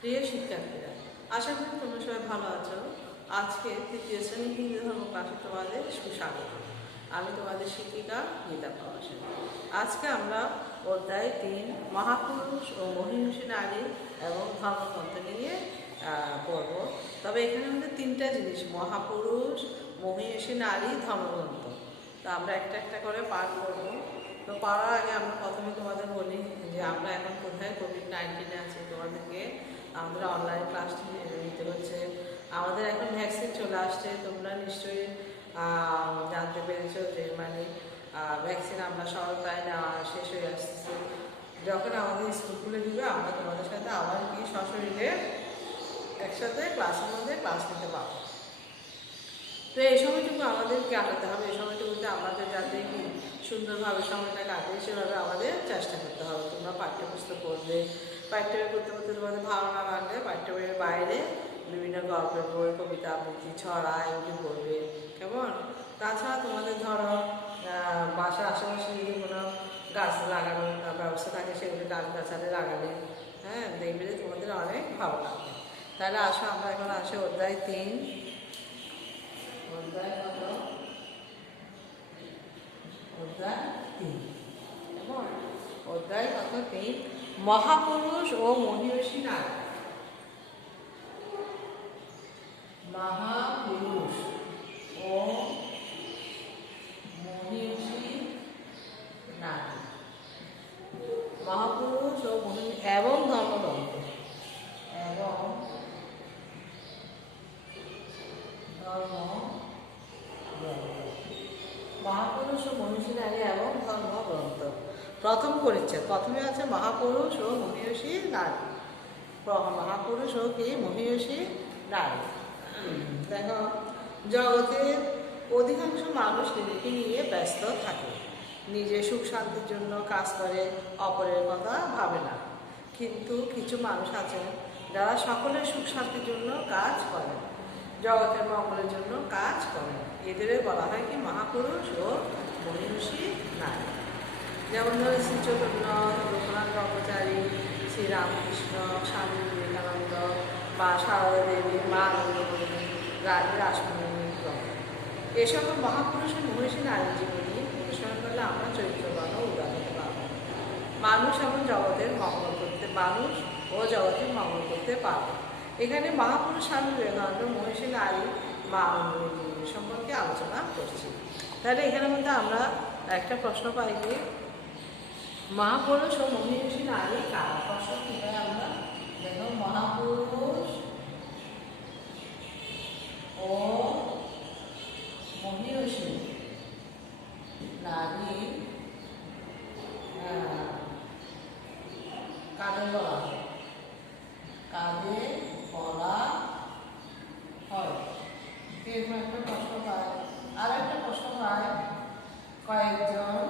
প্রিয় শিক্ষার্থীরা, আশা করি তোমরা সবাই ভালো আছো। আজকে তৃতীয় শ্রেণী হিন্দু ধর্ম ক্লাসে তোমাদের সুস্বাগত। আমি তোমাদের শিক্ষিকা গীতা প্রবাসন। আজকে আমরা অধ্যায় 3 মহাপুরুষ ও মহিষী নারী এবং ধর্মগ্রন্থ নিয়ে পড়ব। তবে এখানে আমাদের তিনটা জিনিস, মহাপুরুষ, মহিষী নারী, ধর্মগ্রন্থ। তো আমরা একটা একটা করে পাঠ করব। তো পাড়ার আগে আমরা প্রথমে তোমাদের বলি যে আমরা এখন কোথায় কোভিড-19 আছি। তোমাদেরকে আমাদের অনলাইন ক্লাস নিতে হচ্ছে। আমাদের এখন ভ্যাকসিন চলে আসছে, তোমরা নিশ্চয়ই জানতে পেরেছো যে ভ্যাকসিন আমরা সবাই প্রায় নেওয়া শেষ হয়ে আসতেছে। যখন আমাদের স্কুল খুলে দিবে আমরা তোমাদের সাথে আবার কি সশরীরে একসাথে ক্লাসের মধ্যে ক্লাস নিতে পারবো। তো এই সময়টুকু আমাদেরকে আনাতে হবে। এই সময়টুকুতে আমাদের যাতে কি সুন্দরভাবে সময়টা কাটে সেভাবে আমাদের চেষ্টা করতে হবে। তোমরা পাঠ্যপুস্তক পড়বে, পাঠ্যবই পড়তে পড়তে তোমাদের ভালো না লাগলে পাঠ্যবইয়ের বাইরে বিভিন্ন গল্পের বই, কবিতা আবৃত্তি, ছড়া এগুলি পড়বে, কেমন? তাছাড়া তোমাদের ধরো বাসার আশেপাশে যদি কোনো গাছ লাগানোর ব্যবস্থা থাকে সেগুলি গাছগাছালি লাগালে দেখবে যে তোমাদের অনেক ভালো লাগবে। তাহলে আসো আমরা এখন আসি অধ্যায় 3। অধ্যায় কত? অধ্যায় 3। কেমন? অধ্যায় কত? 3। মহাপুরুষ ও মহিষী নারী। মহাপুরুষ ও মহিষী নারী। মহাপুরুষ ও মহিষী এবং ধর্মগ্রন্থ। এবং মহাপুরুষ ও মহিষী নারী এবং ধর্মগ্রন্থ। প্রথম পরিচ্ছেদ, প্রথমে আছে মহাপুরুষ ও মহিষী নারী। মহাপুরুষ ও কি মহিষী নারী। দেখো, জগতের অধিকাংশ মানুষ নিজেকে নিয়ে ব্যস্ত থাকে, নিজের সুখ শান্তির জন্য কাজ করে, অপরের কথা ভাবে না। কিন্তু কিছু মানুষ আছেন যারা সকলের সুখ শান্তির জন্য কাজ করেন, জগতের মঙ্গলের জন্য কাজ করেন। এদের বলা হয় কি মহাপুরুষ ও মহিষী নারী। যেমন ধরো শ্রী চৈতন্য, রঘুনাথ ব্রহ্মচারী, শ্রীরামকৃষ্ণ, স্বামী বিবেকানন্দ, মা সারদা দেবী, মা আনন্দময়ী, রানী রাসমণি প্রমুখ। এ সকল মহাপুরুষ ও মহিষী নারীর জীবনী অনুসরণ করলে আমরা চরিত্রবান ও উদার হতে পারব। মানুষ এবং জগতের মঙ্গল করতে মানুষ ও জগতের মঙ্গল করতে পারবে। এখানে মহাপুরুষ স্বামী বিবেকানন্দ, মহিষী নারী মা আনন্দময়ী সম্পর্কে আলোচনা করছি। তাহলে এখানের মধ্যে আমরা একটা প্রশ্ন পাই যে মহাপুরুষ ও মহিষী নারী কারা? প্রশ্ন কি পাই আমরা? দেখো, মহাপুরুষ ও মহিষী নারী কাদের বলা হয়? কাদের বলা হয়? এরকম একটা প্রশ্ন পায়। আর একটা প্রশ্ন পায় কয়েকজন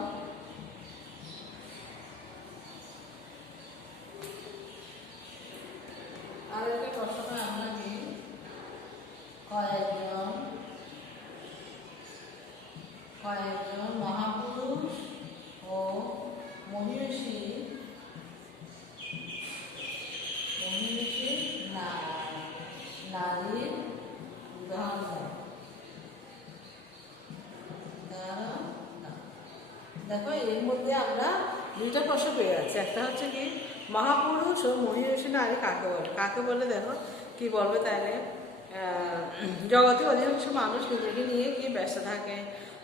আমরা কি কয়েকজন মহাপুরুষ ও মহিষী নারীর উদাহরণ। দেখো, এর মধ্যে আমরা দুইটা প্রশ্ন পেয়ে যাচ্ছি। একটা হচ্ছে কি মহাপুরুষ ও মহিষী নারী কাকে বলে? কাকে বলে দেখো কি বলবে তাইলে, জগতে অধিকাংশ মানুষ নিজেকে নিয়ে কি ব্যস্ত থাকে,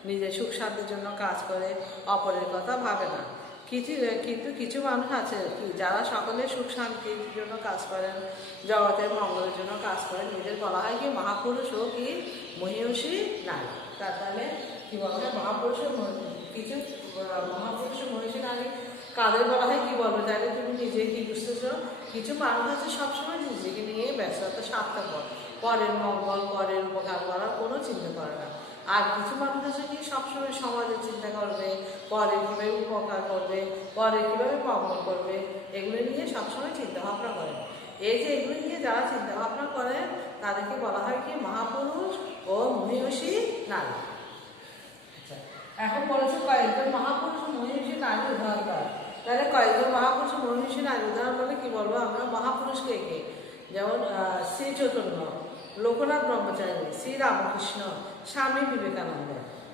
নিজের সুখ শান্তির জন্য কাজ করে, অপরের কথা ভাবে না। কিন্তু কিছু মানুষ আছে কি যারা সকলের সুখ শান্তির জন্য কাজ করেন, জগতের মঙ্গলের জন্য কাজ করেন। নিজের বলা হয় কি মহাপুরুষ ও কি মহিষী নারী। তাহলে কি বলা হয়? মহাপুরুষ ও কিছু মহাপুরুষ ও মহিষী নারী কাদের বলা হয় কি বলবে? তাহলে তুমি নিজে কি বুঝতেছো? কিছু মানুষ আছে সবসময় নিজেকে নিয়ে ব্যস্ততা, স্বার্থপর, পরের মঙ্গল, পরের উপকার করার কোনো চিন্তা করে না। আর কিছু মানুষ আছে কি সবসময় সমাজের চিন্তা করবে, পরে কীভাবে উপকার করবে, পরে কীভাবে মঙ্গল করবে, এগুলো নিয়ে সবসময় চিন্তা ভাবনা করে। এই যে এগুলো নিয়ে যারা চিন্তা ভাবনা করে তাদেরকে বলা হয় কি মহাপুরুষ ও মহিষী নারী। এখন বলেছে কয়েকজন মহাপুরুষ ও মহিষী নারী উদাহরণ। তাহলে কয়েকজন মহাপুরুষ ও মহিষী নারী উদাহরণ বলে কি বলবো আমরা? মহাপুরুষ কে কে? যেমন শ্রী চৈতন্য, লোকনাথ ব্রহ্মচারী, শ্রী রামকৃষ্ণ, স্বামী বিবেকানন্দ।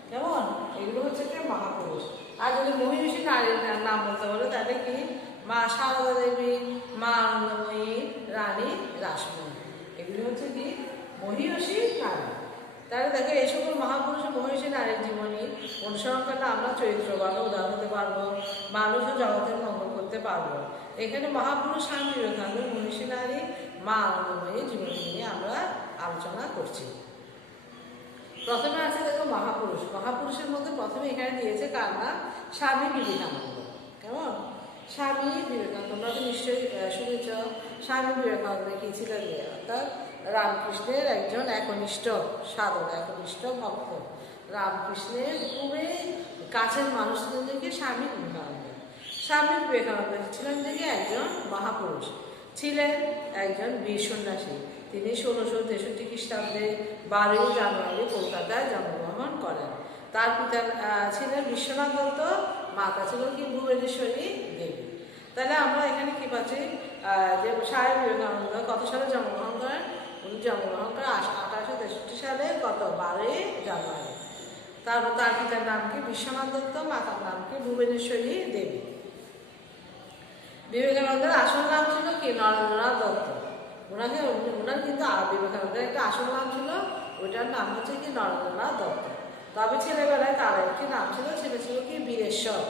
কেমন? এগুলো হচ্ছে কি মহাপুরুষ। আর যদি মহিষী নারীর নাম বলতে বলো তাহলে কি মা সারদা দেবী, মা আনন্দময়ী, রানী রাসমণি, এগুলো হচ্ছে কি মহিষী নারী। তাহলে দেখো এই সকল মহাপুরুষ মহিষী নারীর জীবনী অনুসরণ করলে আমরা চরিত্রবান উদাহরণ হতে পারবো, মানুষ ও জগতের মঙ্গল করতে পারবো। এখানে মহাপুরুষ স্বামী বিবেকানন্দ, মহিষী নারী, মা আনন্দময়ী জীবনী নিয়ে আমরা আলোচনা করছি। প্রথমে আছে দেখো মহাপুরুষ। মহাপুরুষের মধ্যে প্রথমে এখানে দিয়েছে কার নাম? স্বামী বিবেকানন্দ। কেমন? স্বামী বিবেকানন্দ তোমরা তো নিশ্চয়ই শুনেছ। স্বামী বিবেকানন্দ কি ছিলেন? অর্থাৎ রামকৃষ্ণের একজন একনিষ্ঠ সাধক, একনিষ্ঠ ভক্ত। রামকৃষ্ণের খুবই কাছের মানুষ ছিলেন যে স্বামী বিবেকানন্দ। স্বামী বিবেকানন্দ ছিলেন যে একজন মহাপুরুষ, ছিলেন একজন বীর সন্ন্যাসী। তিনি 1663 খ্রিস্টাব্দে 12 জানুয়ারি কলকাতায় জন্মগ্রহণ করেন। তার পিতা ছিলেন বিশ্বনাথ দত্ত, মাতা ছিল কি ভুবনেশ্বরী দেবী। তাহলে আমরা এখানে কি পাচ্ছি যে স্বামী বিবেকানন্দ কত সালে জন্মগ্রহণ করেন? উনি জন্মগ্রহণ করেন 1863 সালে কত 12 জানুয়ারি। তার পিতার নাম কি? বিশ্বনাথ দত্ত, মাতার নাম কি? ভুবনেশ্বরী দেবী। বিবেকানন্দের আসল নাম ছিল কি? নরেন্দ্রনাথ দত্ত। ওনার কিন্তু বিবেকানন্দের একটা আসল নাম ছিল, ওইটার নাম হচ্ছে কি নরেন্দ্রনাথ দত্ত। তবে ছেলেবেলায় তার একটি নাম ছিল, ছেলে ছিল কি বীরেশ্বর,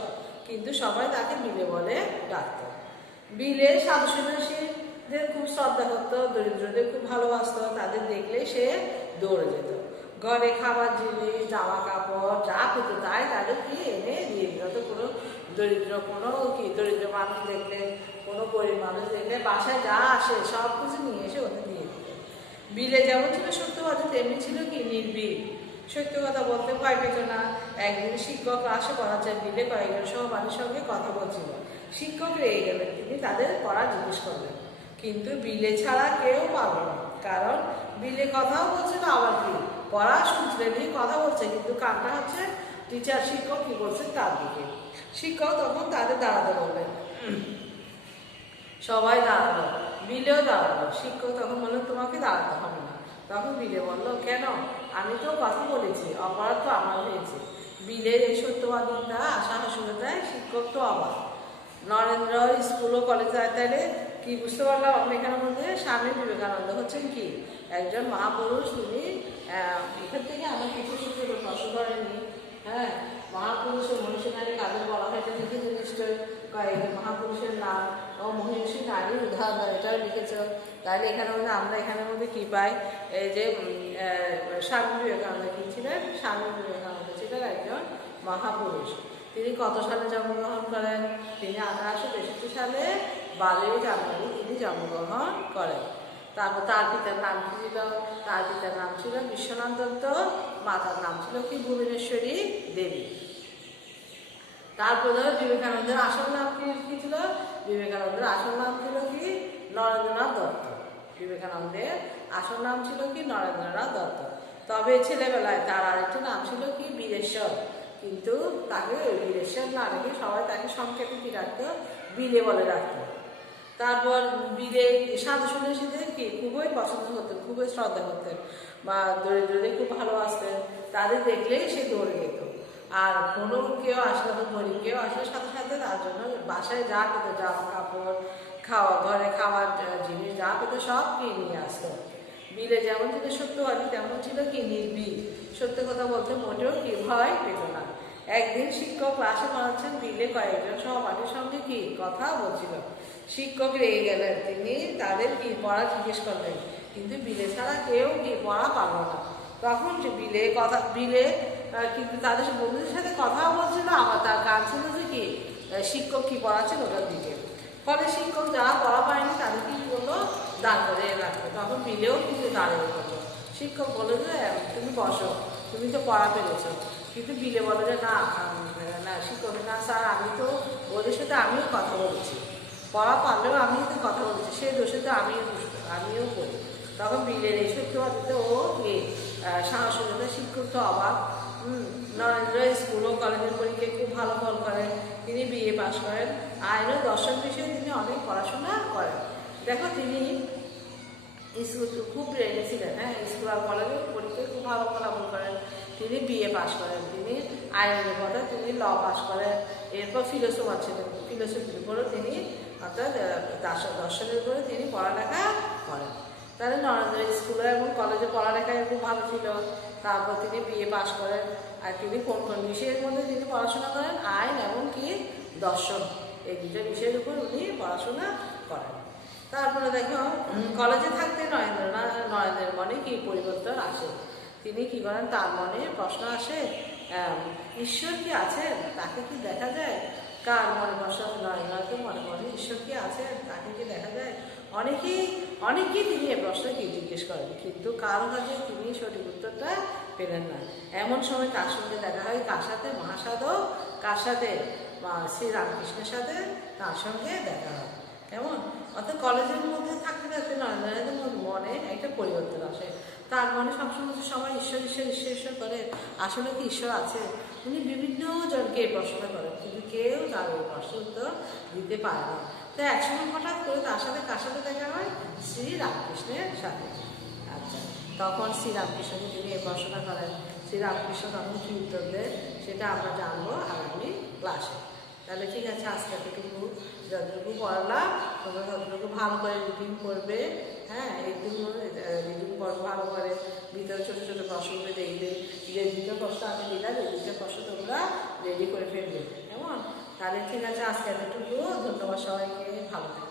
কিন্তু সবাই তাকে বিলে বলে ডাকত। বিলে সাধু সন্ন্যাসীদের খুব শ্রদ্ধা করতো, দরিদ্রদের খুব ভালোবাসত, তাদের দেখলেই সে দৌড়ে যেত। ঘরে খাবার জিনিস, জামা কাপড় যা পেত তাই তাদের কি এনে দিয়ে দিত। কোনো দরিদ্র মানুষ দেখলে, কোনো গরিব মানুষ দেখলে বাসায় যা আসে সব কিছু নিয়ে এসে ওদের দিয়ে দিত। বিলে যেমন ছিল সত্যবাদী, তেমনি ছিল কি নির্ভীক। সত্য কথা বলতে ভয় পেত না। একদিন শিক্ষক ক্লাসে পড়াচ্ছেন, বিলে কয়েকজন সহপাঠীর সঙ্গে কথা বলছিল। শিক্ষক রেগে গেলেন, তিনি তাদের পড়া জিজ্ঞেস করলেন, কিন্তু বিলে ছাড়া কেউ পারল না। কারণ বিলে কথাও বলছে না, আবার কি পড়া শুনছিলেন, কথা বলছে, কিন্তু কানটা হচ্ছে টিচার শিক্ষক কি করছেন তার দিকে। শিক্ষক তখন তাদের দাঁড়াতে বললেন, সবাই দাঁড়ালো, বিলেও দাঁড়ালো। শিক্ষক তখন বললেন, তোমাকে দাঁড়াতে হবে না। তখন বিলে বলল, কেন? আমি তো কথা বলেছি, অপরাধ তো আমার হয়েছে। বিলের এই সত্যবাদিতা সাহসিকতায় শিক্ষক তো অবাক। নরেন্দ্র স্কুল ও কলেজে তাহলে কি বুঝতে পারলাম আপনি এখানের মধ্যে? স্বামী বিবেকানন্দ হচ্ছেন কি একজন মহাপুরুষ। তিনি এখান থেকে আমার কিছু সূত্র প্রশ্ন করেননি। হ্যাঁ, মহাপুরুষ ও মহিষী নারী কাদের বলা হয় এটা লিখেছে নিশ্চয়। কয়েকজন মহাপুরুষের নাম ও মহিষী নারীর উদাহরণ এটাও লিখেছ। তাহলে এখানের মধ্যে আমরা এখানের মধ্যে কি পাই? এই যে স্বামী বিবেকানন্দ কি ছিলেন? স্বামী বিবেকানন্দ ছিলেন একজন মহাপুরুষ। তিনি কত সালে জন্মগ্রহণ করেন? তিনি 1863 সালে 12 জানুয়ারি তিনি জন্মগ্রহণ করেন। তারপর তার পিতার নাম কি ছিল? তার পিতার নাম ছিল বিশ্বনাথ দত্ত, মাতার নাম ছিল কি ভুবনেশ্বরী দেবী। তারপরে বিবেকানন্দের আসল নাম কি ছিল? বিবেকানন্দের আসল নাম ছিল কি নরেন্দ্রনাথ দত্ত। বিবেকানন্দের আসল নাম ছিল কি নরেন্দ্রনাথ দত্ত। তবে ছেলেবেলায় তার আরেকটি নাম ছিল কি বীরেশ্বর, কিন্তু তাকে বীরেশ্বর না রেখে সবাই তাকে সংক্ষেপে কি রাখতো? বিলে বলে রাখতো। তারপর বিলে সাধু সন্ন্যাসীদের কি খুবই পছন্দ করতেন, খুবই শ্রদ্ধা করতেন, বা দরিদ্রদের খুব ভালোবাসতেন। তাদের দেখলেই সে দৌড়ে যেত। আর কোনো কেউ আসলে, গরিব কেউ আসলে সাথে সাথে তার জন্য বাসায় যা পেত, জামা কাপড়, ঘরে খাওয়ার জিনিস যা পেত সব কিনে নিয়ে আসতো। বিলে যেমন ছিল সত্যবাদী, তেমন ছিল কি নির্ভীক। সত্য কথা বলতে মোটেও কি ভয় পেত না। একদিন শিক্ষক ক্লাসে পড়াচ্ছেন, বিলে কয়েকজন সহপাঠীর সঙ্গে কি কথা বলছিল। শিক্ষক রেগে গেলেন, তিনি তাদের কি পড়া জিজ্ঞেস করলেন, কিন্তু বিলে ছাড়া কেউ কি পড়া পারল না। তখন বিলে কিন্তু তাদের বন্ধুদের সাথে কথাও বলছিল, আবার তার কাজ ছিল যে কি শিক্ষক কি পড়াচ্ছেন ওটার দিকে। ফলে শিক্ষক যারা পড়া পায়নি তাদের কি করলো? দাঁড় করে রাখতো। তখন বিলেও কিন্তু দাঁড়িয়ে পড়লো। শিক্ষক বলে যে তুমি বসো, তুমি তো পড়া পেরেছ। কিন্তু বিলে বলে যে না শিক্ষক, না স্যার, আমি তো ওদের সাথে আমিও কথা বলেছি, পড়া পারলেও আমি তো কথা বলেছি, সেই দোষে তো আমিও পড়ি। তখন বিলের এই সত্যবাদিতে ও সাহসিকতা শিক্ষক তো অবাক। নরেন্দ্র স্কুল ও কলেজের পরীক্ষায় খুব ভালো ফল করেন, তিনি বিএ পাস করেন। আইন ও দর্শন বিষয়ে তিনি অনেক পড়াশোনা করেন। দেখো তিনি স্কুল খুব ব্রেনে ছিলেন, হ্যাঁ, স্কুল আর কলেজে পরীক্ষায় খুব ভালো ফলাফল করেন। তিনি বিএ পাস করেন, তিনি আইনের পথে তিনি ল পাস করেন। এরপর ফিলোসফার ছিলেন, ফিলোসফির উপরেও তিনি অর্থাৎ দর্শনের উপরে তিনি পড়ালেখা করেন। তাহলে নরেন্দ্র স্কুলে এবং কলেজে পড়ালেখায় খুব ভালো ছিল। তারপর তিনি বিএ পাস করেন। আর তিনি কোন কোন বিষয়ের মধ্যে তিনি পড়াশোনা করেন? আইন এবং কি দর্শন, এই দুটো বিষয়ের উপর উনি পড়াশোনা করেন। তারপরে দেখো কলেজে থাকতে নরেন্দ্রের মনে কি পরিবর্তন আসে। তিনি কি করেন? তার মনে প্রশ্ন আসে, ঈশ্বর কি আছেন? তাকে কি দেখা যায়? কার মনে প্রশ্ন? নরেন্দ্রকে মনে মনে ঈশ্বর কি আছেন? তাকে কি দেখা যায়? অনেকেই তিনি এ প্রশ্ন কি জিজ্ঞেস করেন, কিন্তু কারো কাছে তিনি সঠিক উত্তরটা পেলেন না। এমন সময় কার সঙ্গে দেখা হয়? কার সাথে? মহাসাধক কার সাথে? শ্রীরামকৃষ্ণের সাথে তার সঙ্গে দেখা হয়। কেমন? অর্থাৎ কলেজের মধ্যে থাকতে থাকতে নরেন্দ্রের মনে একটা পরিবর্তন আসে। তার মনে সবসময় সবাই ঈশ্বর ঈশ্বর ঈশ্বর ঈশ্বর করে, আসলে কি ঈশ্বর আছে? উনি বিভিন্ন জনকে এই প্রশ্নটা করেন, কিন্তু কেউ তার ওই প্রশ্ন উত্তর দিতে পারে না। তো একসময় হঠাৎ করে তার সাথে কার সাথে দেখা হয়? শ্রীরামকৃষ্ণের সাথে। আচ্ছা, তখন শ্রীরামকৃষ্ণকে তিনি এই প্রশ্নটা করেন। শ্রীরামকৃষ্ণ তখন কী উত্তর দেয় সেটা আমরা জানবো আগামী ক্লাসে। তাহলে ঠিক আছে, আজকে এতটুকু, যতটুকু পড়লাম তোমরা ততটুকু ভালো করে রিডিং করবে। হ্যাঁ, একটু রিডিং করবো ভালো করে, ভিতরে ছোটো ছোটো প্রশ্নগুলো দেখবে। যে দুটো প্রশ্ন আমি দিলাম এই দুটো প্রশ্ন তোমরা রেডি করে ফেলবে, কেমন? তাহলে ঠিক আছে, আজকে এতটুকু। ধন্যবাদ সবাইকে, ভালো থাকবে।